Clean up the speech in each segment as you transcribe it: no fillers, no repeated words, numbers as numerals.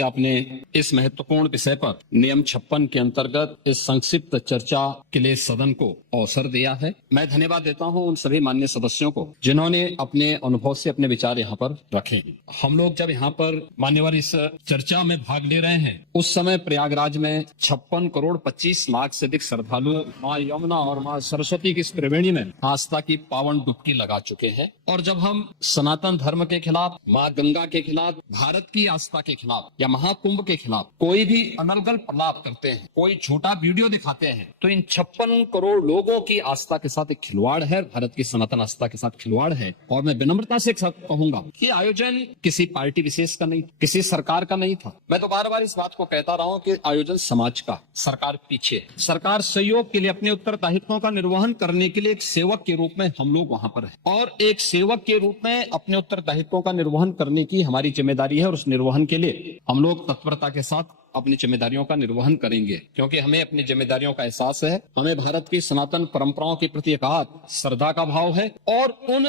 आपने इस महत्वपूर्ण विषय पर नियम 56 के अंतर्गत इस संक्षिप्त चर्चा के लिए सदन को अवसर दिया है। मैं धन्यवाद देता हूं उन सभी माननीय सदस्यों को जिन्होंने अपने अनुभव से अपने विचार यहाँ पर रखे। हम लोग जब यहाँ पर मान्यवर इस चर्चा में भाग ले रहे हैं उस समय प्रयागराज में 56 करोड़ 25 लाख से अधिक श्रद्धालु माँ यमुना और माँ सरस्वती की इस त्रिवेणी में आस्था की पावन डुबकी लगा चुके हैं। और जब हम सनातन धर्म के खिलाफ, माँ गंगा के खिलाफ, भारत की आस्था के खिलाफ या महाकुंभ के खिलाफ कोई भी अनर्गल प्रलाप करते हैं, कोई झूठा वीडियो दिखाते हैं, तो इन 56 करोड़ लोगों की आस्था के साथ एक खिलवाड़ है, भारत की सनातन आस्था के साथ खिलवाड़ है। और मैं विनम्रता से कहूंगा कि आयोजन किसी पार्टी विशेष का नहीं, किसी सरकार का नहीं था। मैं तो बार बार इस बात को कहता रहा हूं कि आयोजन समाज का, सरकार पीछे, सरकार सहयोग के लिए अपने उत्तरदायित्वों का निर्वहन करने के लिए एक सेवक के रूप में हम लोग वहां पर हैं और एक सेवक के रूप में अपने उत्तरदायित्वों का निर्वहन करने की हमारी जिम्मेदारी है और उस निर्वहन के लिए हम लोग तत्परता के साथ अपनी जिम्मेदारियों का निर्वहन करेंगे, क्योंकि हमें अपनी जिम्मेदारियों का एहसास है। हमें भारत की सनातन परंपराओं के प्रति अगाध श्रद्धा का भाव है और उन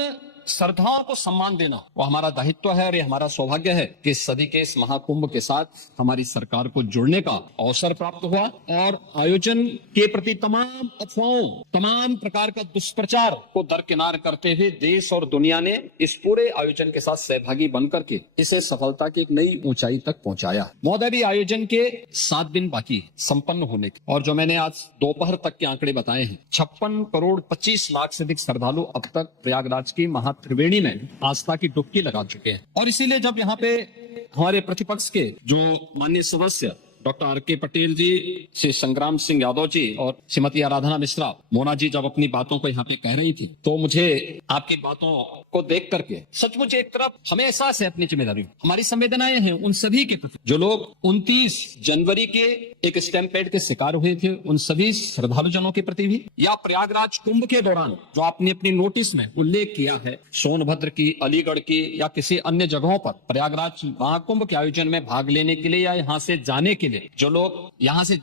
श्रद्धाओं को सम्मान देना वो हमारा दायित्व है और ये हमारा सौभाग्य है कि इस सदी के इस महाकुंभ के साथ हमारी सरकार को जुड़ने का अवसर प्राप्त हुआ। और आयोजन के प्रति तमाम अफवाहों, तमाम प्रकार का दुष्प्रचार को दरकिनार करते हुए देश और दुनिया ने इस पूरे आयोजन के साथ सहभागी बनकर के इसे सफलता की एक नई ऊंचाई तक पहुंचाया। महोदय, भी आयोजन के 7 दिन बाकी संपन्न होने के, और जो मैंने आज दोपहर तक के आंकड़े बताए हैं, 56 करोड़ 25 लाख से अधिक श्रद्धालु अब तक प्रयागराज की त्रिवेणी में आस्था की डुबकी लगा चुके हैं। और इसीलिए जब यहाँ पे हमारे प्रतिपक्ष के जो माननीय सदस्य डॉक्टर आर.के. पटेल जी, श्री संग्राम सिंह यादव जी और श्रीमती आराधना मिश्रा मोना जी जब अपनी बातों को यहाँ पे कह रही थी, तो मुझे आपकी बातों को देख करके सचमुच एक तरफ हमें एहसास है अपनी जिम्मेदारी, हमारी संवेदनाएं हैं उन सभी के प्रति जो लोग 29 जनवरी के एक स्टैम्पेड के शिकार हुए थे, उन सभी श्रद्धालुजनों के प्रति भी, या प्रयागराज कुंभ के दौरान जो आपने अपनी नोटिस में उल्लेख किया है सोनभद्र की, अलीगढ़ की या किसी अन्य जगहों पर प्रयागराज महाकुंभ के आयोजन में भाग लेने के लिए या यहाँ से जाने के लिए जो लोग यहाँ से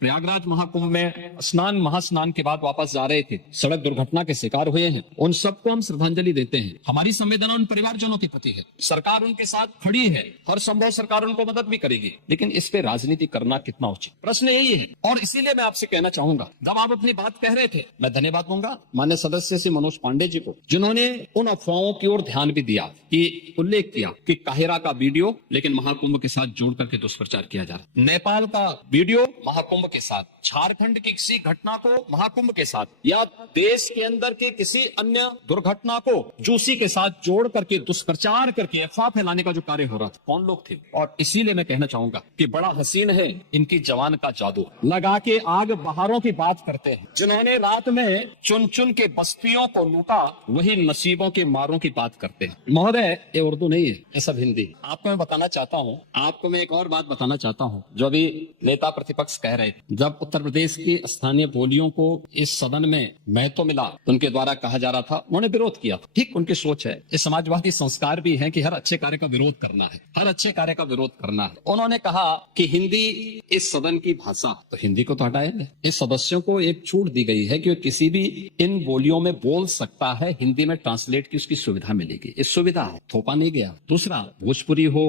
प्रयागराज महाकुंभ में महास्नान के बाद वापस जा रहे थे, सड़क दुर्घटना के शिकार हुए हैं, उन सबको हम श्रद्धांजलि देते हैं। हमारी संवेदना उन परिवारजनों के प्रति है। सरकार उनके साथ खड़ी है, हर संभव सरकार उनको मदद भी करेगी, लेकिन इस पे राजनीति करना कितना उचित, प्रश्न यही है। और इसीलिए मैं आपसे कहना चाहूंगा, जब आप अपनी बात कह रहे थे, मैं धन्यवाद दूंगा मान्य सदस्य श्री मनोज पांडे जी को, जिन्होंने उन अफवाहों की ओर ध्यान भी दिया, कि उल्लेख किया कि काहिरा का वीडियो लेकिन महाकुंभ के साथ जोड़ करके दुष्प्रचार किया जा रहा है, नेपाल का वीडियो महाकुंभ के साथ, झारखंड की किसी घटना को महाकुंभ के साथ, या देश के अंदर के किसी अन्य दुर्घटना को जूसी के साथ जोड़ करके दुष्प्रचार करके अफवाह फैलाने का जो कार्य हो रहा था, कौन लोग थे। और इसीलिए मैं कहना चाहूंगा कि बड़ा हसीन है इनकी जवान का जादू, लगा के आग बहारों की बात करते हैं। जिन्होंने रात में चुन चुन के बस्तियों को लूटा, वही नसीबों के मारों की बात करते हैं। महोदय, ये उर्दू नहीं है, ये सब हिंदी। आपको मैं बताना चाहता हूँ, आपको मैं एक और बात बताना चाहता हूँ जो अभी नेता प्रतिपक्ष कह रहे थे। जब उत्तर प्रदेश की स्थानीय बोलियों को इस सदन में महत्व मिला, उनके द्वारा कहा जा रहा था, उन्होंने विरोध किया। ठीक उनकी सोच है, ये समाजवादी संस्कार भी है कि हर अच्छे कार्य का विरोध करना है, हर अच्छे कार्य का विरोध करना है। उन्होंने कहा कि हिंदी इस सदन की भाषा, तो हिंदी को तो हटाया। इस सदस्यों को एक छूट दी गई है कि किसी भी इन बोलियों में बोल सकता है, हिंदी में ट्रांसलेट की उसकी सुविधा मिलेगी। इस सुविधा है, थोपा नहीं गया। दूसरा, भोजपुरी हो,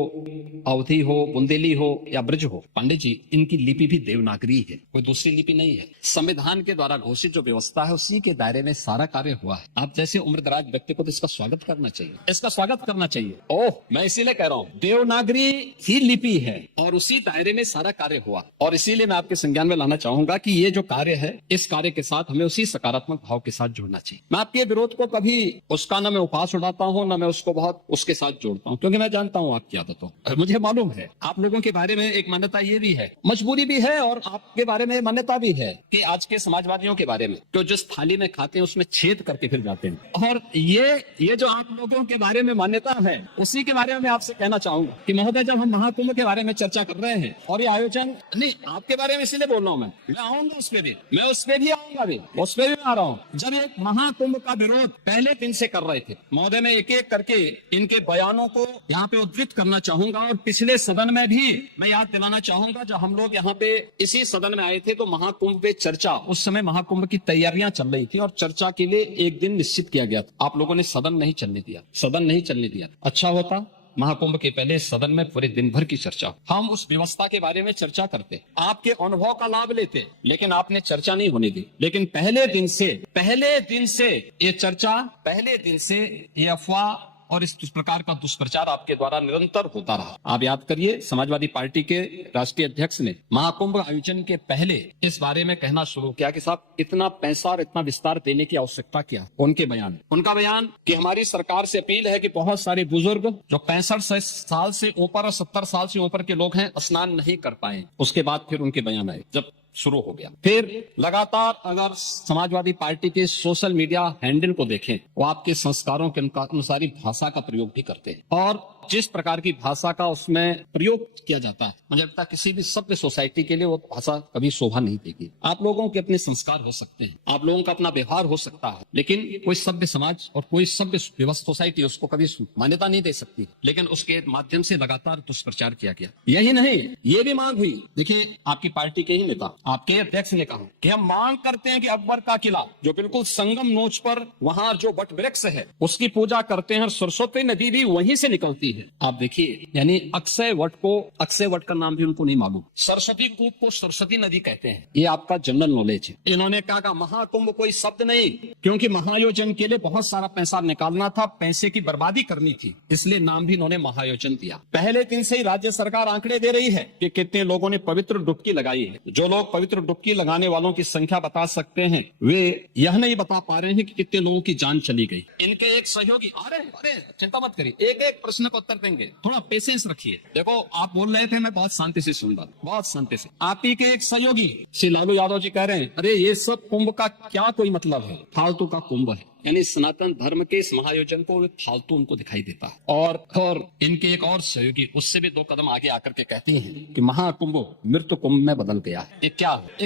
अवधी हो, बुंदेली हो या ब्रज हो, पंडित जी इनकी लिपि भी देवनागरी है, कोई दूसरी लिपि नहीं है। संविधान के द्वारा घोषित जो व्यवस्था है उसी के दायरे में सारा कार्य हुआ है। आप जैसे उम्रदराज व्यक्ति को तो इसका स्वागत करना चाहिए, इसका स्वागत करना चाहिए। ओह, मैं इसीलिए कह रहा हूँ, देवनागरी ही लिपि है और उसी दायरे में सारा कार्य हुआ। और इसीलिए मैं आपके संज्ञान में लाना चाहूंगा कि ये जो कार्य है, इस कार्य के साथ हमें उसी सकारात्मक भाव के साथ जुड़ना चाहिए। मैं आपके विरोध को कभी उसका न मैं उपहास उड़ाता हूँ, न मैं उसको बहुत उसके साथ जोड़ता हूँ, क्योंकि मैं जानता हूँ आपकी आदतों। मुझे मालूम है आप लोगों के बारे में एक मान्यता ये भी है, मजबूरी भी है, और आपके बारे में मान्यता भी है कि आज के समाजवादियों के बारे में, जो जिस थाली में खाते हैं उसमें छेद करके फिर जाते हैं। और ये जो आप लोगों के बारे में मान्यता है, उसी के बारे में मैं आपसे कहना चाहूंगा कि महोदय, जब हम महाकुंभ के बारे में चर्चा कर रहे हैं और ये आयोजन, नहीं आपके बारे में इसलिए बोल रहा हूँ, मैं आऊंगा उस पर भी, मैं उस पर भी आऊंगा, भी उस पर भी मैं आ रहा हूँ। जब एक महाकुंभ का विरोध पहले दिन से कर रहे थे महोदय, मैं एक एक करके इनके बयानों को यहाँ पे उद्धृत करना चाहूंगा। और पिछले सदन में भी मैं याद दिलाना चाहूंगा, जब हम लोग यहाँ पे इसी सदन में आए थे तो महाकुंभ पे चर्चा, उस समय महाकुंभ की तैयारियां चल रही थी और चर्चा के लिए एक दिन निश्चित किया गया था। आप लोगों ने सदन नहीं चलने दिया, सदन नहीं चलने दिया। अच्छा होता महाकुंभ के पहले सदन में पूरे दिन भर की चर्चा, हम उस व्यवस्था के बारे में चर्चा करते, आपके अनुभव का लाभ लेते, लेकिन आपने चर्चा नहीं होने दी। लेकिन पहले दिन से ये चर्चा, पहले दिन से ये अफवाह और इस प्रकार का दुष्प्रचार आपके द्वारा निरंतर होता रहा। आप याद करिए, समाजवादी पार्टी के राष्ट्रीय अध्यक्ष ने महाकुंभ आयोजन के पहले इस बारे में कहना शुरू किया कि साहब इतना पैसा और इतना विस्तार देने की आवश्यकता क्या। उनका बयान कि हमारी सरकार से अपील है कि बहुत सारे बुजुर्ग जो 65 साल से ऊपर और 70 साल से ऊपर के लोग हैं स्नान नहीं कर पाए। उसके बाद फिर उनके बयान आए, जब शुरू हो गया। फिर लगातार अगर समाजवादी पार्टी के सोशल मीडिया हैंडल को देखें, वो आपके संस्कारों के अनुसार भाषा का प्रयोग भी करते हैं, और जिस प्रकार की भाषा का उसमें प्रयोग किया जाता है, मुझे लगता है किसी भी सभ्य सोसाइटी के लिए वो भाषा कभी शोभा नहीं देगी। आप लोगों के अपने संस्कार हो सकते हैं, आप लोगों का अपना व्यवहार हो सकता है, लेकिन कोई सभ्य समाज और कोई सभ्य सोसाइटी उसको कभी मान्यता नहीं दे सकती। लेकिन उसके माध्यम से लगातार दुष्प्रचार किया गया। यही नहीं, ये भी मांग हुई। देखिए, आपकी पार्टी के ही नेता, आपके अध्यक्ष ने कहा कि हम मांग करते हैं कि अकबर का किला जो बिल्कुल संगम नोच पर वहां जो वट वृक्ष है उसकी पूजा करते हैं, और सरस्वती नदी भी वहीं से निकलती है। आप देखिए, यानी अक्षय वट का नाम भी उनको नहीं मालूम। सरस्वती कूप को सरस्वती नदी कहते हैं। ये आपका जनरल नॉलेज है। इन्होंने कहा महाकुंभ कोई शब्द नहीं, क्योंकि महायोजन के लिए बहुत सारा पैसा निकालना था, पैसे की बर्बादी करनी थी, इसलिए नाम भी इन्होंने महायोजन दिया। पहले दिन से ही राज्य सरकार आंकड़े दे रही है कि कितने लोगों ने पवित्र डुबकी लगाई है। जो लोग पवित्र डुबकी लगाने वालों की संख्या बता सकते हैं, वे यह नहीं बता पा रहे हैं कि कितने लोगों की जान चली गई। इनके एक सहयोगी, अरे चिंता मत करिए, एक प्रश्न का उत्तर देंगे, थोड़ा पेशेंस रखिए। देखो, आप बोल रहे थे, मैं बहुत शांति से सुन रहा, बहुत शांति से। आप ही के एक सहयोगी श्री लालू यादव जी कह रहे हैं, अरे ये सब कुंभ का क्या कोई मतलब है, फालतू का कुंभ है। यानी सनातन धर्म के इस महायोजन को फालतू उनको दिखाई देता है। और इनके एक और सहयोगी उससे भी 2 कदम आगे आकर के कहती हैं कि महाकुंभ मृत्यु कुंभ में बदल गया है। ये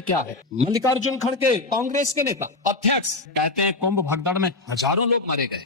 क्या है? मल्लिकार्जुन खड़गे, कांग्रेस के नेता अध्यक्ष, कहते हैं कुंभ भगदड़ में हजारों लोग मारे गए।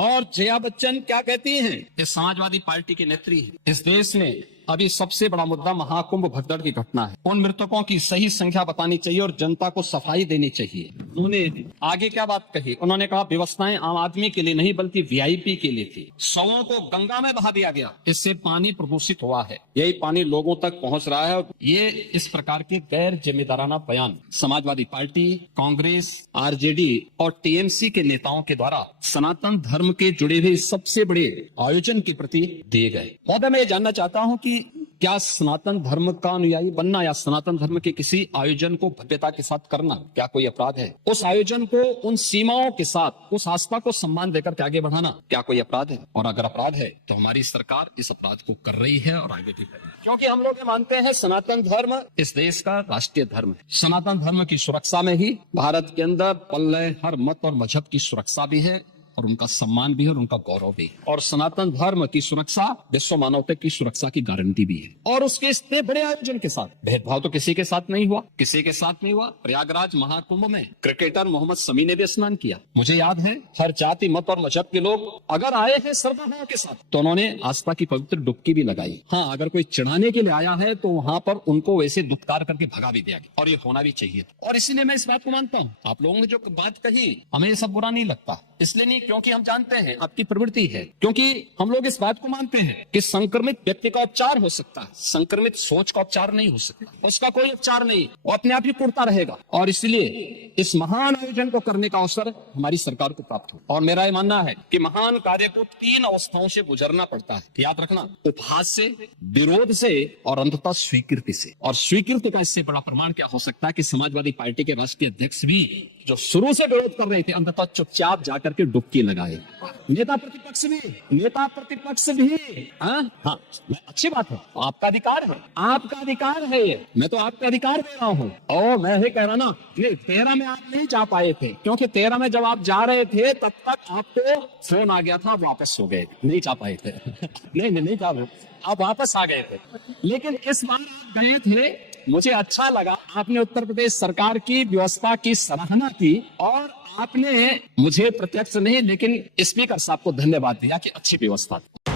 और जया बच्चन क्या कहती हैं? ये समाजवादी पार्टी की नेत्री है। इस देश में अभी सबसे बड़ा मुद्दा महाकुंभ भगदड़ की घटना है। उन मृतकों की सही संख्या बतानी चाहिए और जनता को सफाई देनी चाहिए। उन्होंने आगे क्या बात कही? उन्होंने कहा व्यवस्थाएं आम आदमी के लिए नहीं बल्कि वीआईपी के लिए थी। शवों को गंगा में बहा दिया गया, इससे पानी प्रदूषित हुआ है। यही पानी लोगों तक पहुंच रहा है। ये इस प्रकार के गैर जिम्मेदाराना बयान समाजवादी पार्टी, कांग्रेस, आरजेडी और टीएमसी के नेताओं के द्वारा सनातन धर्म के जुड़े हुए सबसे बड़े आयोजन के प्रति दिए गए। महोदय, मैं ये जानना चाहता हूं कि क्या सनातन धर्म का अनुयायी बनना या सनातन धर्म के किसी आयोजन को भव्यता के साथ करना क्या कोई अपराध है? उस आयोजन को उन सीमाओं के साथ, उस आस्था को सम्मान देकर के आगे बढ़ाना क्या कोई अपराध है? और अगर अपराध है तो हमारी सरकार इस अपराध को कर रही है और आगे भी करेगी, क्योंकि हम लोग ये मानते हैं सनातन धर्म इस देश का राष्ट्रीय धर्म है। सनातन धर्म की सुरक्षा में ही भारत के अंदर पल रहे हर मत और मजहब की सुरक्षा भी है, और उनका सम्मान भी है, और उनका गौरव भी है। और सनातन धर्म की सुरक्षा विश्व मानवता की सुरक्षा की गारंटी भी है। और उसके इतने बड़े आयोजन के साथ भेदभाव तो किसी के साथ नहीं हुआ। प्रयागराज महाकुंभ में क्रिकेटर मोहम्मद शमी ने भी स्नान किया। मुझे याद है, हर जाति मत और मजहब के लोग अगर आए हैं श्रद्धाभाव के साथ तो उन्होंने आस्था की पवित्र डुबकी भी लगाई। हाँ, अगर कोई चढ़ाने के लिए आया है तो वहां पर उनको वैसे दुत्कार करके भगा भी दिया गया, और ये होना भी चाहिए। और इसीलिए मैं इस बात को मानता हूँ, आप लोगों ने जो बात कही हमें ये सब बुरा नहीं लगता, इसलिए नहीं क्योंकि हम जानते हैं आपकी प्रवृत्ति है, क्योंकि हम लोग इस बात को मानते हैं कि संक्रमित व्यक्ति का उपचार हो सकता है, संक्रमित सोच का उपचार नहीं हो सकता। उसका कोई उपचार नहीं, वो अपने आप ही टूटता रहेगा। और इसलिए इस महान आयोजन को करने का अवसर हमारी सरकार को प्राप्त हो। और मेरा ये मानना है कि महान कार्य को 3 अवस्थाओं से गुजरना पड़ता है, याद रखना, उपहास से, विरोध से और अंततः स्वीकृति से। और स्वीकृति का इससे बड़ा प्रमाण क्या हो सकता है कि समाजवादी पार्टी के राष्ट्रीय अध्यक्ष भी जो शुरू से विरोध कर रहे थे अंततः चुपचाप जाकर के डुबकी लगाए। नेता प्रतिपक्ष भी हाँ, अच्छी बात है, आपका अधिकार है ये, मैं तो आपका अधिकार दे रहा हूँ। और मैं ही कह रहा ना, 13 में आप नहीं जा पाए थे, क्योंकि 13 में जब आप जा रहे थे तब तक आपको फोन आ गया था, वापस हो गए, नहीं जा पाए थे। नहीं जा पाए, आप वापस आ गए थे। लेकिन इस बार आप गए थे, मुझे अच्छा लगा, आपने उत्तर प्रदेश सरकार की व्यवस्था की सराहना की, और आपने मुझे प्रत्यक्ष नहीं लेकिन स्पीकर साहब को धन्यवाद दिया कि अच्छी व्यवस्था थी।